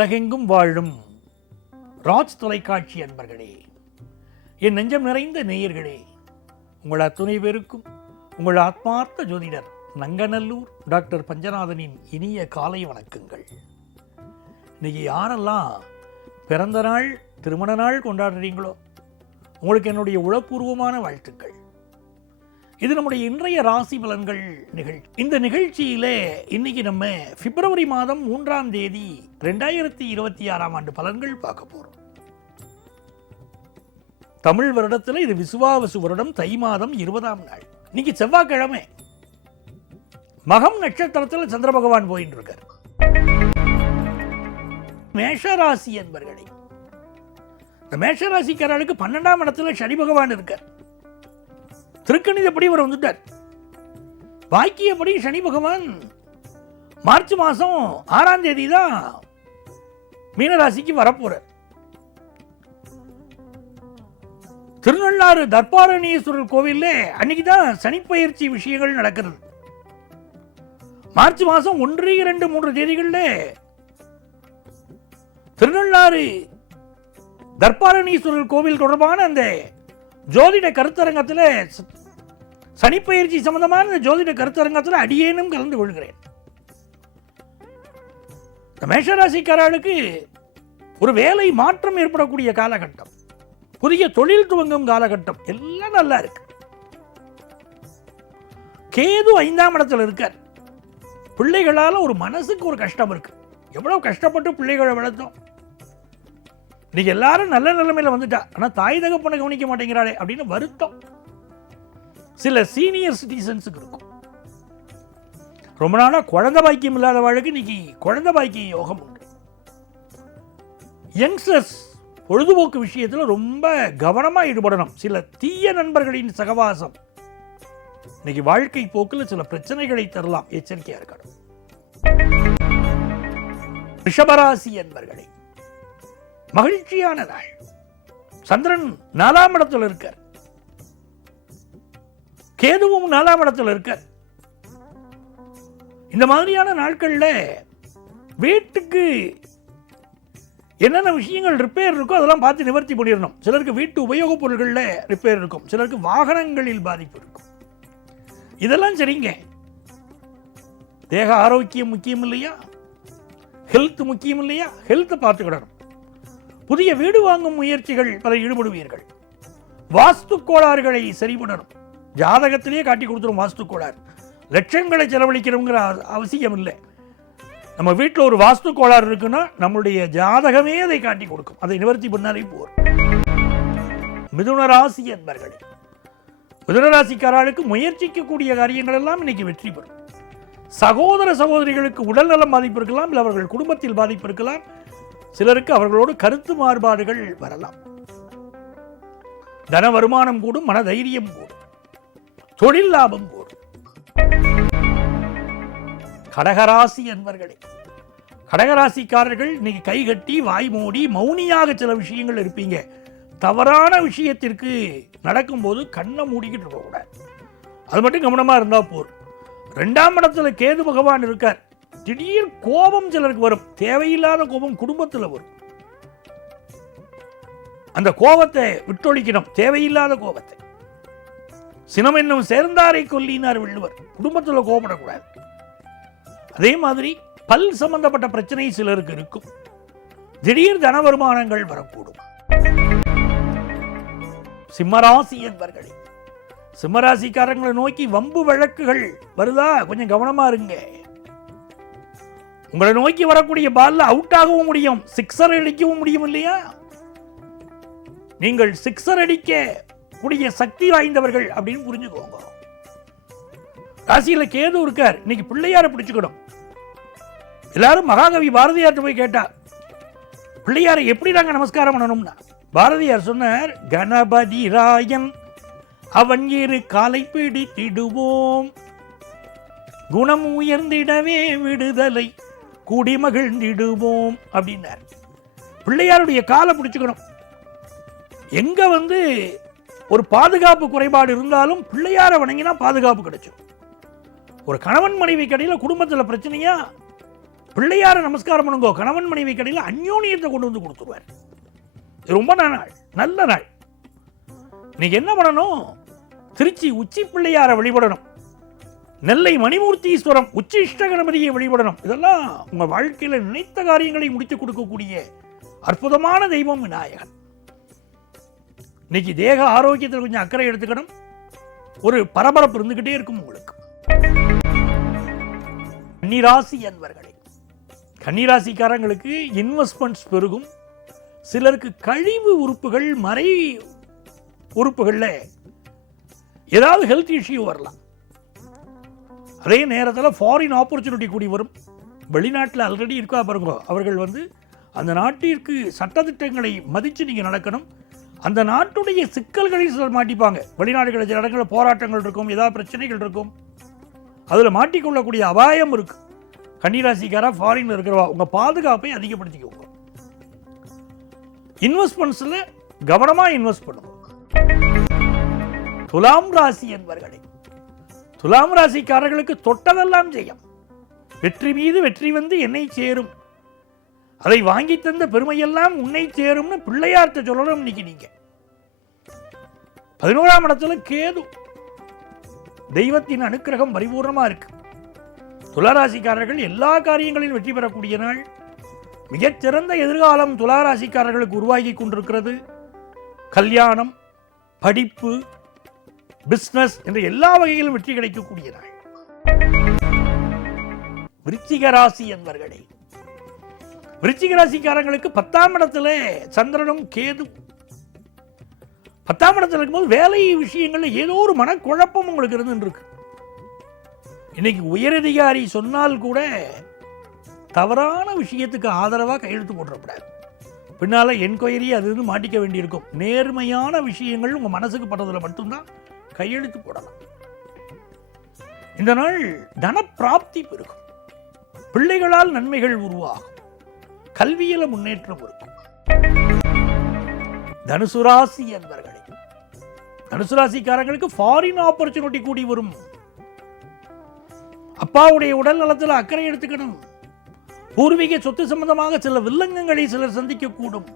உலகெங்கும் வாழும் ராஜ் தொலைக்காட்சி அன்பர்களே, என் நெஞ்சம் நிறைந்த நேயர்களே, உங்கள் அத்துணை பேருக்கும் உங்கள் ஆத்மார்த்த ஜோதிடர் நங்கநல்லூர் டாக்டர் பஞ்சநாதனின் இனிய காலை வணக்கங்கள். இன்னைக்கு யாரெல்லாம் பிறந்த நாள் திருமண நாள் கொண்டாடுறீங்களோ உங்களுக்கு என்னுடைய உளப்பூர்வமான வாழ்த்துக்கள். இது நம்முடைய இன்றைய ராசி பலன்கள் நிகழ்ச்சி. இந்த நிகழ்ச்சியிலே இன்னைக்கு நம்ம பிப்ரவரி மாதம் 3ஆம் தேதி 2026ஆம் ஆண்டு பலன்கள் பார்க்க போறோம். தமிழ் வருடத்தில் இது விசுவாவசு வருடம், தை மாதம் 20ஆம் நாள். இன்னைக்கு செவ்வாய்க்கிழமை. மகம் நட்சத்திரத்தில் சந்திர பகவான் போயிட்டு இருக்கார். மேஷராசி என்பர்களே, இந்த மேஷராசிக்காரர்களுக்கு 12ஆம் இடத்துல சனி பகவான் இருக்கார். திருக்கணிதப்படி அவர் வந்துட்டார். வாக்கியப்படி சனி பகவான் மார்ச் மாதம் 6ஆம் தேதி தான் மீனராசிக்கு வரப்போறார். திருநள்ளாறு தர்பாரணீஸ்வரர் கோவில்ல அன்னைக்கு தான் சனிப்பெயர்ச்சி விஷயங்கள் நடக்கிறது. மார்ச் மாதம் 1, 2, 3 தேதிகளில் திருநள்ளாறு தர்பாரணீஸ்வரர் கோவில் தொடர்பான அந்த ஜோதிட கருத்தரங்கத்தில், சனிப்பெயர்ச்சி சம்பந்தமான ஜோதிட கருத்தரங்கத்தில் அடியேனும் கலந்து கொள்கிறேன். மேஷராசிக்காரர்களுக்கு ஒரு வேலை மாற்றம் ஏற்படக்கூடிய காலகட்டம், புதிய தொழில் துவங்கும் காலகட்டம், எல்லாம் நல்லா இருக்கு. கேது 5ஆம் இடத்துல இருக்கார். பிள்ளைகளால் ஒரு மனசுக்கு ஒரு கஷ்டம் இருக்கு. எவ்வளவு கஷ்டப்பட்டு பிள்ளைகளை வளர்த்தோம். இன்னைக்கு எல்லாரும் நல்ல நிலைமையில வந்துட்டா, ஆனால் தாய் தகப்பனை கவனிக்க மாட்டேங்கிறாளே அப்படின்னு வருத்தம் சில சீனியர் சிட்டிசன்ஸுக்கு இருக்கும். ரொம்ப நாளாக குழந்தை பாக்கியம் இல்லாத வாழ்க்கை இன்னைக்கு குழந்தை பாக்கிய யோகம் உண்டு. யங்ஸ்டர்ஸ் பொழுதுபோக்கு விஷயத்தில் ரொம்ப கவனமாக ஈடுபடணும். சில தீய நண்பர்களின் சகவாசம் இன்னைக்கு வாழ்க்கை போக்கில் சில பிரச்சனைகளை தரலாம், எச்சரிக்கையா இருக்கணும். ரிஷபராசி என்பர்களே, மகிழ்ச்சியான நாள். சந்திரன் 4ஆம் இடத்துல இருக்கார். கேதுவும் 4ஆம் இடத்துல இருக்கார். இந்த மாதிரியான நாட்கள்ல வீட்டுக்கு என்னென்ன விஷயங்கள் ரிப்பேர் இருக்கோ அதெல்லாம் பார்த்து நிவர்த்தி பண்ணிடணும். சிலருக்கு வீட்டு உபயோகப் பொருட்களில் ரிப்பேர் இருக்கும், சிலருக்கு வாகனங்களில் பாதிப்பு இருக்கும். இதெல்லாம் சரிங்க. தேக ஆரோக்கியம் முக்கியம் இல்லையா? ஹெல்த் முக்கியம் இல்லையா? ஹெல்த்தை பார்த்துக்கிடணும். புதிய வீடு வாங்கும் முயற்சிகள் பல ஈடுபடுவீர்கள். வாஸ்து கோளாறுகளை சரி பண்ணணும். ஜாதகத்திலேயே காட்டி கொடுத்துரும் வாஸ்து கோளாறு. லட்சங்களை செலவழிக்கிறோங்கிற அவசியம் இல்லை. நம்ம வீட்டில் ஒரு வாஸ்து கோளாறு இருக்குன்னா நம்மளுடைய ஜாதகமே அதை காட்டி கொடுக்கும். அதை நிவர்த்தி பண்ணாலே போதும். மிதுன ராசி என்பர்களே, மிதுன ராசிக்காரர்களுக்கு முயற்சிக்கக்கூடிய காரியங்கள் எல்லாம் இன்னைக்கு வெற்றி பெறும். சகோதர சகோதரிகளுக்கு உடல்நலம் பாதிப்பு இருக்கலாம், இல்லை அவர்கள் குடும்பத்தில் பாதிப்பு இருக்கலாம். சிலருக்கு அவர்களோடு கருத்து மாறுபாடுகள் வரலாம். தன வருமானம் கூடும், மன தைரியம் கூடும், தொழில் லாபம் கூடும். கடகராசி என்பர்களே, கடகராசிக்காரர்கள் இன்னைக்கு கை கட்டி வாய் மூடி மௌனியாக சில விஷயங்கள் இருப்பீங்க. தவறான விஷயத்திற்கு நடக்கும்போது கண்ணை மூடிக்கிட்டு இருக்கக்கூடாது. அது மட்டும் கவனமா இருந்தா போதும். 2ஆம் இடத்துல கேது பகவான் இருக்கார். திடீர் கோபம் சிலருக்கு வரும். தேவையில்லாத கோபம் குடும்பத்தில் வரும். அந்த கோபத்தை விட்டொழிக்கணும். தேவையில்லாத கோபத்தை. சினம் என்னும் சேர்ந்தாரை கொல்லினார் வள்ளுவர். குடும்பத்தில் கோபப்படக்கூடாது. அதே மாதிரி பல் சம்பந்தப்பட்ட பிரச்சனை சிலருக்கு இருக்கும். திடீர் தன வருமானங்கள் வரக்கூடும். சிம்மராசி என்பர்களே, சிம்மராசிக்காரங்களை நோக்கி வம்பு வழக்குகள் வருதா? கொஞ்சம் கவனமா இருங்க. உங்களை நோக்கி வரக்கூடிய பால்ல அவுட் ஆகவும் முடியும், சிக்ஸர் அடிக்கவும் முடியும் இல்லையா? நீங்கள் சிக்ஸர் அடிக்க கூடிய சக்தி வாய்ந்தவர்கள் அப்படின்னு புரிஞ்சுக்கோங்க. ராசியில கேது இருக்கார். இன்னைக்கு பிள்ளையார பிடிச்சுக்கணும். எல்லாரும் மகாகவி பாரதியார்ட்ட போய் கேட்டா, பிள்ளையாரை எப்படி நாங்க நமஸ்காரம் பண்ணணும்னா, பாரதியார் சொன்னார், கணபதி ராயன் அவன் இரு காலை பிடித்திடுவோம், குணம் உயர்ந்திடவே விடுதலை கூடி மகிழ்ந்திடுவோம் அப்படின்னார். பிள்ளையாருடைய காலை பிடிச்சுக்கணும். எங்க ஒரு பாதுகாப்பு குறைபாடு இருந்தாலும் பிள்ளையார வணங்கினா பாதுகாப்பு கிடைக்கும். ஒரு கணவன் மனைவி கடையில் குடும்பத்தில் பிரச்சனையா பிள்ளையார நமஸ்காரம் பண்ணுங்க, கணவன் மனைவி கடையில் அந்யோன்யத்தை கொண்டு வந்து கொடுத்துருவார். இது ரொம்ப நாள், நல்ல நாள். இன்னைக்கு என்ன பண்ணணும்? திருச்சி உச்சி பிள்ளையாரை வழிபடணும், நெல்லை மணிமூர்த்தீஸ்வரம் உச்சிஷ்ட கணபதியை வழிபடணும். இதெல்லாம் உங்க வாழ்க்கையில் நினைத்த காரியங்களை முடித்துக் கொடுக்கக்கூடிய அற்புதமான தெய்வம் விநாயகன். இன்னைக்கு தேக ஆரோக்கியத்தில் கொஞ்சம் அக்கறை எடுத்துக்கணும். ஒரு பரபரப்பு இருந்துகிட்டே இருக்கும் உங்களுக்கு. கன்னிராசி அன்பர்களே, கன்னிராசிக்காரங்களுக்கு இன்வெஸ்ட்மெண்ட்ஸ் பெருகும். சிலருக்கு கழிவு உறுப்புகள், மறை உறுப்புகளில் ஏதாவது ஹெல்த் இஷ்யூ வரலாம். அதே நேரத்தில் ஃபாரின் ஆப்பர்ச்சுனிட்டி கூடி வரும். வெளிநாட்டில் ஆல்ரெடி இருக்கா பாருங்க, அவர்கள் அந்த நாட்டிற்கு சட்டத்திட்டங்களை மதித்து நீங்கள் நடக்கணும். அந்த நாட்டுடைய சிக்கல்களில் சிலர் மாட்டிப்பாங்க. வெளிநாடுகளில் சில இடங்களில் போராட்டங்கள் இருக்கும், ஏதாவது பிரச்சனைகள் இருக்கும், அதில் மாட்டிக்கொள்ளக்கூடிய அபாயம் இருக்கு. கன்னிராசிக்காரா ஃபாரின்ல இருக்கிறவா உங்கள் பாதுகாப்பை அதிகப்படுத்திக்கோங்க. இன்வெஸ்ட்மெண்ட்ஸில் கவனமாக இன்வெஸ்ட் பண்ணுங்க. துலாம் ராசி என்பவர்களே, துலாம் ராசிக்காரர்களுக்கு தொட்டதெல்லாம் செய்யும். வெற்றி மீது வெற்றி என்னை சேரும், அதை வாங்கி தந்த பெருமையெல்லாம் உன்னை சேரும்னு பிள்ளையார்த்த சொல்லணும். இன்னைக்கு நீங்க 11ஆம் இடத்துல கேது, தெய்வத்தின் அனுக்கிரகம் பரிபூர்ணமா இருக்கு. துளாராசிக்காரர்கள் எல்லா காரியங்களிலும் வெற்றி பெறக்கூடிய நாள். மிகச்சிறந்த எதிர்காலம் துளாராசிக்காரர்களுக்கு உருவாகி கொண்டிருக்கிறது. கல்யாணம், படிப்பு, பிசினஸ் என்ற எல்லா வகையிலும் வெற்றி கிடைக்கக்கூடிய நாள். விருச்சிக ராசி என்பவர்களே, விருச்சிக ராசிக்காரங்களுக்கு 10ஆம் இடத்துல சந்திரனும் கேது. 10ஆம் இடத்துல இருக்கும்போது வேலை விஷயங்கள்ல ஏதோ ஒரு மனக்குழப்பம் உங்களுக்கு இருக்கு. இன்னைக்கு உயரதிகாரி சொன்னால் கூட தவறான விஷயத்துக்கு ஆதரவாக கையெழுத்து போட்டுறக்கூடாது. பின்னால என்கொயரி அது மாட்டிக்க வேண்டியிருக்கும். நேர்மையான விஷயங்கள் உங்க மனசுக்கு பட்டதில் மட்டும்தான் கையெழுத்து போடலாம். இந்த நாள் தன பிராப்தி பெருகும். பிள்ளைகளால் நன்மைகள் உருவாகும். கல்வியில முன்னேற்றம் இருக்கும். தனுசு ராசி என்பவர்களே, தனுசு ராசிக்காரங்களுக்கு ஃபாரின் ஆப்பர்ச்சுனிட்டி கூடி வரும். அப்பாவுடைய உடல் நலத்தில் அக்கறை எடுத்துக்கணும். பூர்வீக சொத்து சம்பந்தமாக சில வில்லங்கங்களை சிலர் சந்திக்கக்கூடும்.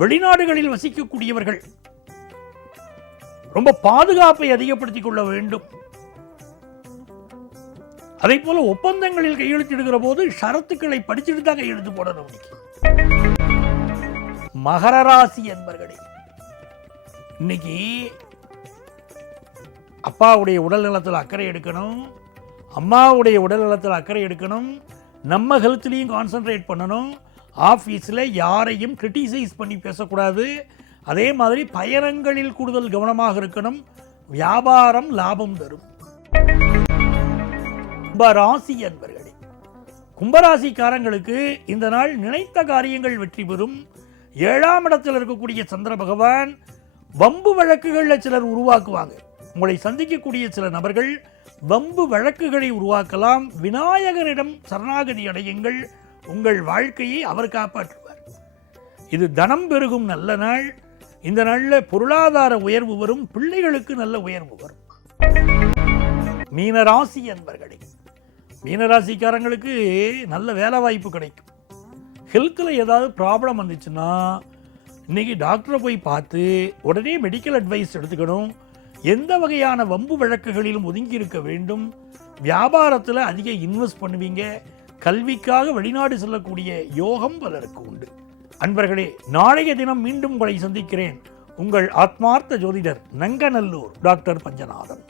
வெளிநாடுகளில் வசிக்கக்கூடியவர்கள் ரொம்ப பாதுகாப்பை அதிகப்படுத்திக் கொள்ள வேண்டும். அதே போல ஒப்பந்தங்களில் கையெழுத்திடுகிற போது ஷரத்துக்களை படிச்சுட்டு தான் கையெழுத்து போடணும். மகர ராசி என்பவர்களே, இன்னைக்கு அப்பாவுடைய உடல் நலத்தில் அக்கறை எடுக்கணும், அம்மாவுடைய உடல் நலத்தில் அக்கறை எடுக்கணும், நம்ம ஹெல்த்லையும் கான்சென்ட்ரேட் பண்ணணும். ஆஃபீஸில் யாரையும் கிரிட்டிசைஸ் பண்ணி பேசக்கூடாது. அதே மாதிரி பயணங்களில் கூடுதல் கவனமாக இருக்கணும். வியாபாரம் லாபம் தரும். கும்பராசி என்பவர்களே, கும்பராசிக்காரங்களுக்கு இந்த நாள் நினைத்த காரியங்கள் வெற்றி பெறும். 7ஆம் இடத்தில் இருக்கக்கூடிய சந்திர பகவான் வம்பு வழக்குகளில் சிலர் உருவாக்குவாங்க. உங்களை சந்திக்கக்கூடிய சில நபர்கள் வம்பு வழக்குகளை உருவாக்கலாம். விநாயகரிடம் சரணாகதி அடையுங்கள். உங்கள் வாழ்க்கையை அவர் காப்பாற்றுவார். இது தனம் பெருகும் நல்ல நாள். இந்த நாளில் பொருளாதார உயர்வு வரும். பிள்ளைகளுக்கு நல்ல உயர்வு வரும். மீனராசி என்பவர்களே, மீனராசிக்காரங்களுக்கு நல்ல வேலை வாய்ப்பு கிடைக்கும். ஹெல்த்தில் ஏதாவது ப்ராப்ளம் வந்துச்சுன்னா இன்னைக்கு டாக்டரை போய் பார்த்து உடனே மெடிக்கல் அட்வைஸ் எடுத்துக்கணும். எந்த வகையான வம்பு வழக்குகளிலும் ஒதுங்கி இருக்க வேண்டும். வியாபாரத்தில் அதிக இன்வெஸ்ட் பண்ணுவீங்க. கல்விக்காக வெளிநாடு செல்லக்கூடிய யோகம் பலருக்கு உண்டு. அன்பர்களே, நாளைய தினம் மீண்டும் உங்களை சந்திக்கிறேன். உங்கள் ஆத்மார்த்த ஜோதிடர் நங்கநல்லூர் டாக்டர் பஞ்சநாதன்.